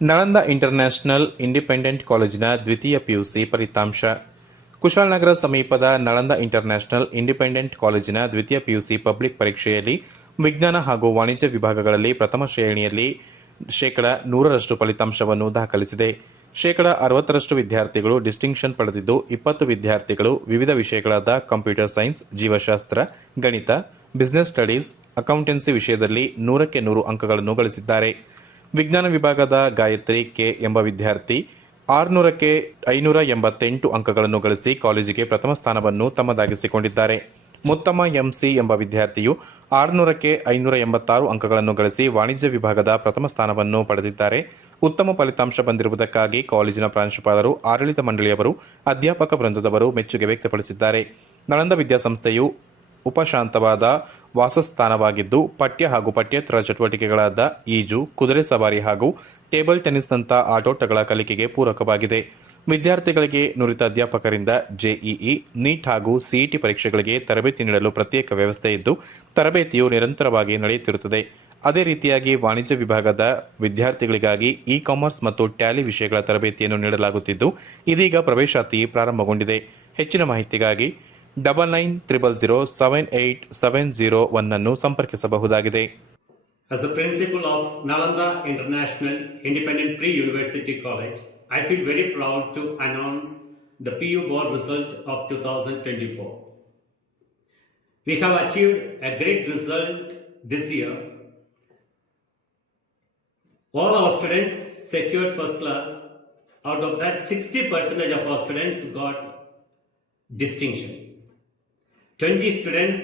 Nalanda international independent ಕಾಲೇಜಿನ ದ್ವಿತೀಯ PUC ಫಲಿತಾಂಶ. ಕುಶಾಲನಗರ ಸಮೀಪದ ನಳಂದ ಇಂಟರ್ನ್ಯಾಷನಲ್ ಇಂಡಿಪೆಂಡೆಂಟ್ ಕಾಲೇಜಿನ ದ್ವಿತೀಯ ಪಿಯುಸಿ ಪಬ್ಲಿಕ್ ಪರೀಕ್ಷೆಯಲ್ಲಿ ವಿಜ್ಞಾನ ಹಾಗೂ ವಾಣಿಜ್ಯ ವಿಭಾಗಗಳಲ್ಲಿ ಪ್ರಥಮ ಶ್ರೇಣಿಯಲ್ಲಿ ಶೇಕಡಾ 100ರಷ್ಟು ಫಲಿತಾಂಶವನ್ನು ದಾಖಲಿಸಿದೆ. ಶೇಕಡಾ 60ರಷ್ಟು ವಿದ್ಯಾರ್ಥಿಗಳು ಡಿಸ್ಟಿಂಕ್ಷನ್ ಪಡೆದಿದ್ದು, 20 ವಿದ್ಯಾರ್ಥಿಗಳು ವಿವಿಧ ವಿಷಯಗಳಾದ ಕಂಪ್ಯೂಟರ್ ಸೈನ್ಸ್, ಜೀವಶಾಸ್ತ್ರ, ಗಣಿತ, ಬಿಸಿನೆಸ್ ಸ್ಟಡೀಸ್, ಅಕೌಂಟೆನ್ಸಿ ವಿಷಯದಲ್ಲಿ 100ಕ್ಕೆ 100 ಅಂಕಗಳನ್ನು ಗಳಿಸಿದ್ದಾರೆ. ವಿಜ್ಞಾನ ವಿಭಾಗದ ಗಾಯತ್ರಿ ಕೆ ಎಂಬ ವಿದ್ಯಾರ್ಥಿ 600ಕ್ಕೆ 588 ಅಂಕಗಳನ್ನು ಗಳಿಸಿ ಕಾಲೇಜಿಗೆ ಪ್ರಥಮ ಸ್ಥಾನವನ್ನು ತಮ್ಮದಾಗಿಸಿಕೊಂಡಿದ್ದಾರೆ. ಮುತ್ತಮ್ಮ ಎಂಸಿ ಎಂಬ ವಿದ್ಯಾರ್ಥಿಯು 600ಕ್ಕೆ 586 ಅಂಕಗಳನ್ನು ಗಳಿಸಿ ವಾಣಿಜ್ಯ ವಿಭಾಗದ ಪ್ರಥಮ ಸ್ಥಾನವನ್ನು ಪಡೆದಿದ್ದಾರೆ. ಉತ್ತಮ ಫಲಿತಾಂಶ ಬಂದಿರುವುದಕ್ಕಾಗಿ ಕಾಲೇಜಿನ ಪ್ರಾಂಶುಪಾಲರು, ಆಡಳಿತ ಮಂಡಳಿಯವರು, ಅಧ್ಯಾಪಕ ವೃಂದದವರು ಮೆಚ್ಚುಗೆ ವ್ಯಕ್ತಪಡಿಸಿದ್ದಾರೆ. ನಳಂದ ವಿದ್ಯಾಸಂಸ್ಥೆಯು ಉಪಶಾಂತವಾದ ವಾಸಸ್ಥಾನವಾಗಿದ್ದು, ಪಠ್ಯ ಹಾಗೂ ಪಠ್ಯೇತರ ಚಟುವಟಿಕೆಗಳಾದ ಈಜು, ಕುದುರೆ ಸವಾರಿ ಹಾಗೂ ಟೇಬಲ್ ಟೆನ್ನಿಸ್ನಂಥ ಆಟೋಟಗಳ ಕಲಿಕೆಗೆ ಪೂರಕವಾಗಿದೆ. ವಿದ್ಯಾರ್ಥಿಗಳಿಗೆ ನುರಿತ ಅಧ್ಯಾಪಕರಿಂದ ಜೆಇಇ, ನೀಟ್ ಹಾಗೂ ಸಿಇಟಿ ಪರೀಕ್ಷೆಗಳಿಗೆ ತರಬೇತಿ ನೀಡಲು ಪ್ರತ್ಯೇಕ ವ್ಯವಸ್ಥೆ ಇದ್ದು, ತರಬೇತಿಯು ನಿರಂತರವಾಗಿ ನಡೆಯುತ್ತಿರುತ್ತದೆ. ಅದೇ ರೀತಿಯಾಗಿ ವಾಣಿಜ್ಯ ವಿಭಾಗದ ವಿದ್ಯಾರ್ಥಿಗಳಿಗಾಗಿ ಇ-ಕಾಮರ್ಸ್ ಮತ್ತು ಟ್ಯಾಲಿ ವಿಷಯಗಳ ತರಬೇತಿಯನ್ನು ನೀಡಲಾಗುತ್ತಿದ್ದು, ಇದೀಗ ಪ್ರವೇಶಾತಿ ಪ್ರಾರಂಭಗೊಂಡಿದೆ. ಹೆಚ್ಚಿನ ಮಾಹಿತಿಗಾಗಿ 9900078701 ಅನ್ನು ಸಂಪರ್ಕಿಸಬಹುದಾಗಿದೆ. As a principal of Nalanda International Independent Pre-University College, I feel very proud to announce the PU board result of 2024. We have achieved a great result this year. All our students secured first class. Out of that, 60% of our students got distinction. 20 students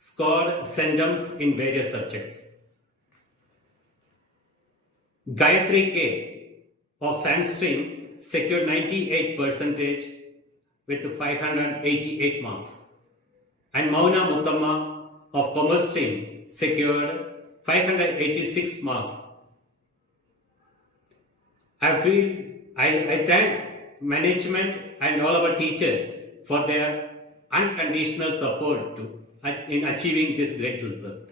scored centums in various subjects. Gayatri K of science stream secured 98% with 588 marks. And Mauna Muttamma of commerce stream secured 586 marks. I thank management and all our teachers for their unconditional support in achieving this great result.